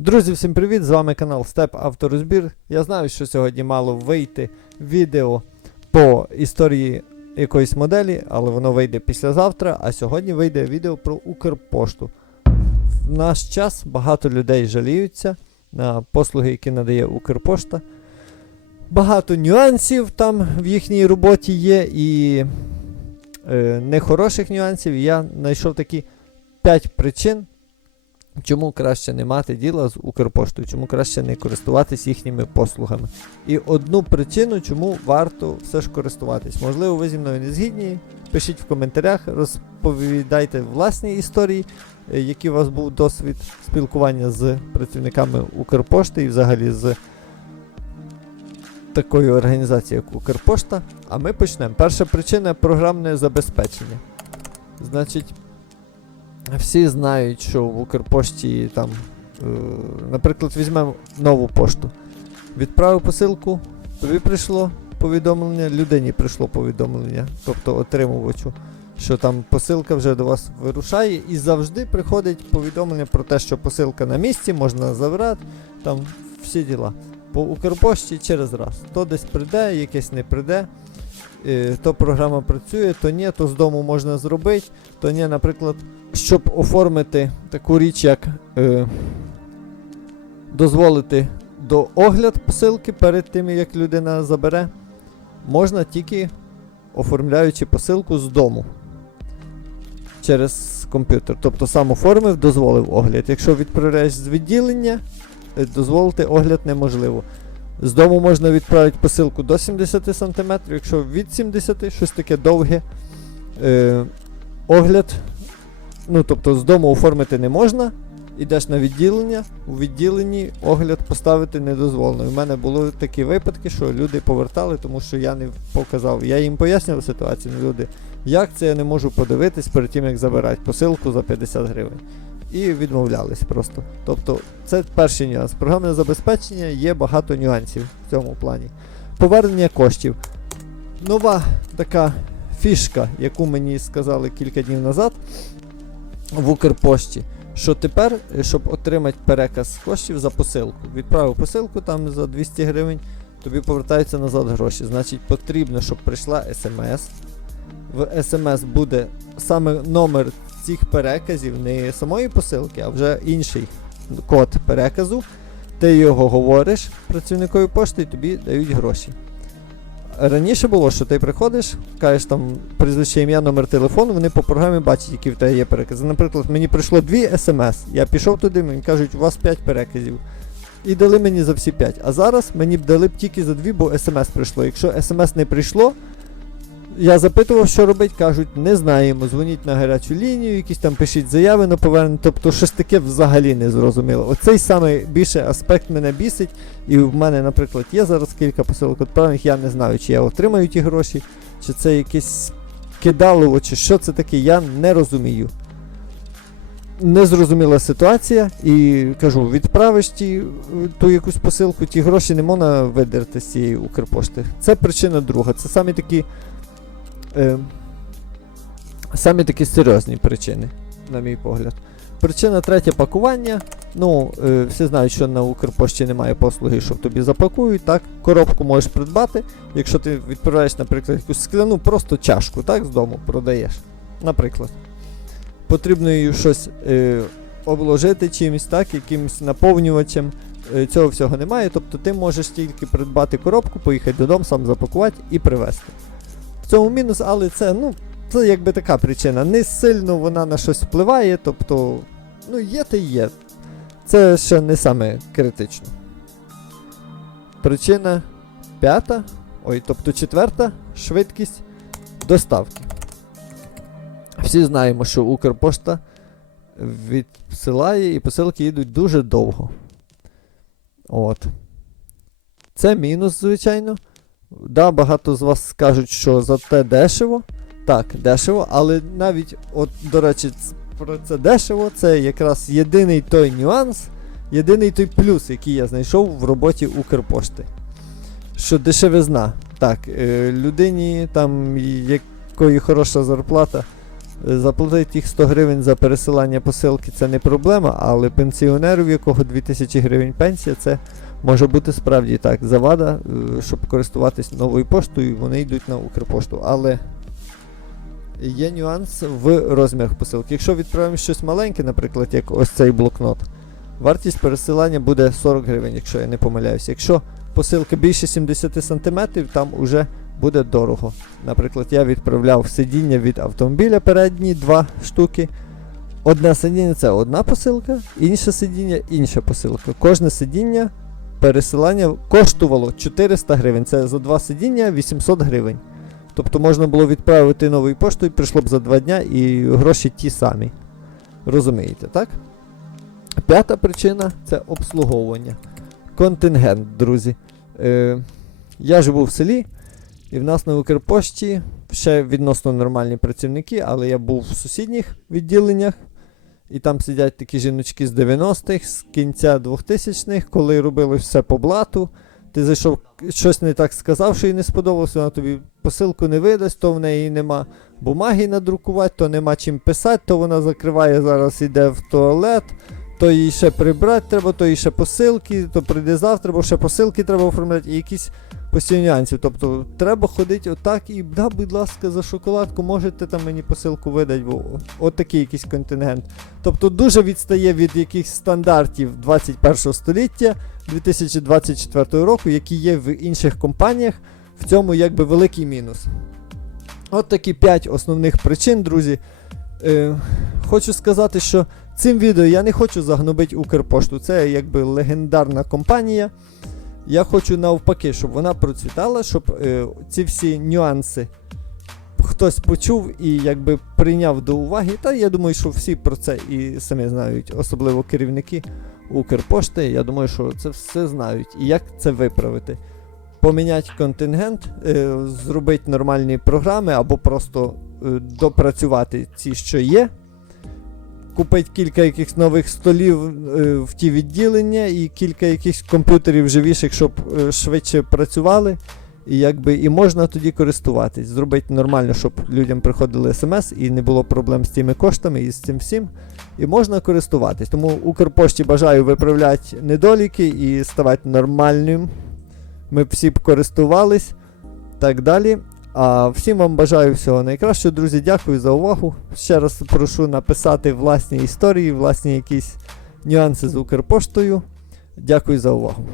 Друзі, всім привіт! З вами канал Степ Авторозбір. Я знаю, що сьогодні мало вийти відео по історії якоїсь моделі, але воно вийде післязавтра, а сьогодні вийде відео про Укрпошту. В наш час багато людей жаліються на послуги, які надає Укрпошта. Багато нюансів там в їхній роботі є, і е, нехороших нюансів. Я знайшов такі 5 причин, чому краще не мати діла з Укрпоштою, чому краще не користуватись їхніми послугами. І одну причину, чому варто все ж користуватись. Можливо, ви зі мною не згідні. Пишіть в коментарях, розповідайте власні історії, е, який у вас був досвід спілкування з працівниками Укрпошти і взагалі з такою організацією, як Укрпошта. А ми почнемо. Перша причина програмне забезпечення. Значить, всі знають, що в Укрпошті там, е, наприклад, візьмемо нову пошту. Відправив посилку, тобі прийшло повідомлення, людині прийшло повідомлення, тобто отримувачу, що там посилка вже до вас вирушає, і завжди приходить повідомлення про те, що посилка на місці, можна забрати, там всі діла. По Укрпошті через раз. То десь прийде, якесь не прийде. Е, То програма працює, то ні, то з дому можна зробити, то ні, наприклад, щоб оформити таку річ, як е, дозволити до огляд посилки перед тим, як людина забере, можна тільки оформляючи посилку з дому через комп'ютер. Тобто сам оформив, дозволив огляд. Якщо відправляєш з відділення, е, дозволити огляд неможливо. З дому можна відправити посилку до 70 см, якщо від 70 щось таке довге. Е, огляд Ну, тобто з дому оформити не можна. Ідеш на відділення, у відділенні огляд поставити не дозволено. У мене були такі випадки, що люди повертали, тому що я не показав. Я їм пояснював ситуацію, люди, як це я не можу подивитись перед тим, як забирати посилку за 50 гривень. І відмовлялись просто. Тобто, це перший нюанс. Програмне забезпечення є багато нюансів в цьому плані. Повернення коштів. Нова така фішка, яку мені сказали кілька днів назад в Укрпошті, що тепер, щоб отримати переказ коштів за посилку, відправив посилку там за 200 гривень, тобі повертаються назад гроші. Значить, потрібно, щоб прийшла смс. В смс буде саме номер цих переказів, не самої посилки, а вже інший код переказу. Ти його говориш працівникові пошти і тобі дають гроші. Раніше було, що ти приходиш, кажеш там прізвище ім'я, номер телефону, вони по програмі бачать, які в тебе є перекази. Наприклад, мені прийшло дві смс. Я пішов туди, мені кажуть, у вас 5 переказів. І дали мені за всі 5. А зараз мені б дали б тільки за дві, бо смс прийшло. Якщо смс не прийшло, я запитував, що робить, кажуть, не знаємо. Дзвоніть на гарячу лінію, якісь там пишіть заяви на повернення. Тобто щось таке взагалі не зрозуміло. Оцей саме більше аспект мене бісить. І в мене, наприклад, є зараз кілька посилок відправлених, я не знаю, чи я отримаю ті гроші, чи це якесь кидалово, чи що це таке, я не розумію. Незрозуміла ситуація, і кажу, відправиш ті, ту якусь посилку, ті гроші не можна видерти з цієї Укрпошти. Це причина друга. Це самі такі. Е, самі такі серйозні причини, на мій погляд. Причина третя пакування. Ну, е, всі знають, що на Укрпошті немає послуги, що тобі запакують. Так, коробку можеш придбати. Якщо ти відправляєш, наприклад, якусь скляну, просто чашку, так, з дому продаєш. Наприклад. Потрібно її щось е, обложити чимось, так, якимось наповнювачем. Е, цього всього немає. Тобто ти можеш тільки придбати коробку, поїхати додому, сам запакувати і привезти. Цьому мінус, але це, ну, це якби така причина. Не сильно вона на щось впливає, тобто, ну, є та є. Це ще не саме критично. Причина п'ята, ой, тобто четверта швидкість доставки. Всі знаємо, що Укрпошта відсилає і посилки їдуть дуже довго. От. Це мінус, звичайно. Да, багато з вас скажуть, що за те дешево. Так, дешево, але навіть, от, до речі, про це дешево, це якраз єдиний той нюанс, єдиний той плюс, який я знайшов в роботі Укрпошти. Що дешевизна. Так, е, людині, там, якої хороша зарплата, Е, Заплатити їх 100 гривень за пересилання посилки це не проблема, але пенсіонеру, в якого 2000 гривень пенсія, це може бути справді так. Завада, е, щоб користуватись новою поштою, вони йдуть на Укрпошту. Але є нюанс в розмірах посилки. Якщо відправимо щось маленьке, наприклад, як ось цей блокнот, вартість пересилання буде 40 гривень, якщо я не помиляюся. Якщо посилка більше 70 см, там уже буде дорого. Наприклад, я відправляв сидіння від автомобіля передні два штуки. Одне сидіння це одна посилка, інше сидіння інша посилка. Кожне сидіння пересилання коштувало 400 гривень. Це за два сидіння 800 гривень. Тобто можна було відправити новою поштою, прийшло б за два дня і гроші ті самі. Розумієте, так? П'ята причина це обслуговування. Контингент, друзі. Е, я живу в селі, і в нас на Укрпошті ще відносно нормальні працівники, але я був в сусідніх відділеннях, і там сидять такі жіночки з 90-х, з кінця 2000-х, коли робили все по блату. Ти зайшов, щось не так сказав, що їй не сподобалося, вона тобі посилку не видасть, то в неї нема бумаги надрукувати, то нема чим писати, то вона закриває зараз, іде в туалет, то їй ще прибрати треба, то їй ще посилки, то прийде завтра, бо ще посилки треба оформляти і якісь постійні нюанси. Тобто треба ходити отак і да, будь ласка, за шоколадку можете там мені посилку видати, бо такий якийсь контингент. Тобто дуже відстає від якихось стандартів 21 століття 2024 року, які є в інших компаніях. В цьому якби великий мінус. От такі 5 основних причин, друзі. Е, хочу сказати, що цим відео я не хочу загнобити Укрпошту. Це якби легендарна компанія. Я хочу навпаки, щоб вона процвітала, щоб е, ці всі нюанси хтось почув і якби прийняв до уваги. Та я думаю, що всі про це і самі знають, особливо керівники Укрпошти. Я думаю, що це все знають. І як це виправити? Поміняти контингент, е, зробити нормальні програми або просто е, допрацювати ці, що є. Купити кілька якихось нових столів е, в ті відділення і кілька якихось комп'ютерів живіших, щоб е, швидше працювали. І якби і можна тоді користуватись. Зробити нормально, щоб людям приходили смс і не було проблем з тими коштами і з цим всім. І можна користуватись. Тому Укрпошті бажаю виправляти недоліки і ставати нормальним. Ми всі б користувались. Так далі. А всім вам бажаю всього найкращого, друзі. Дякую за увагу. Ще раз прошу написати власні історії, власні якісь нюанси з Укрпоштою. Дякую за увагу.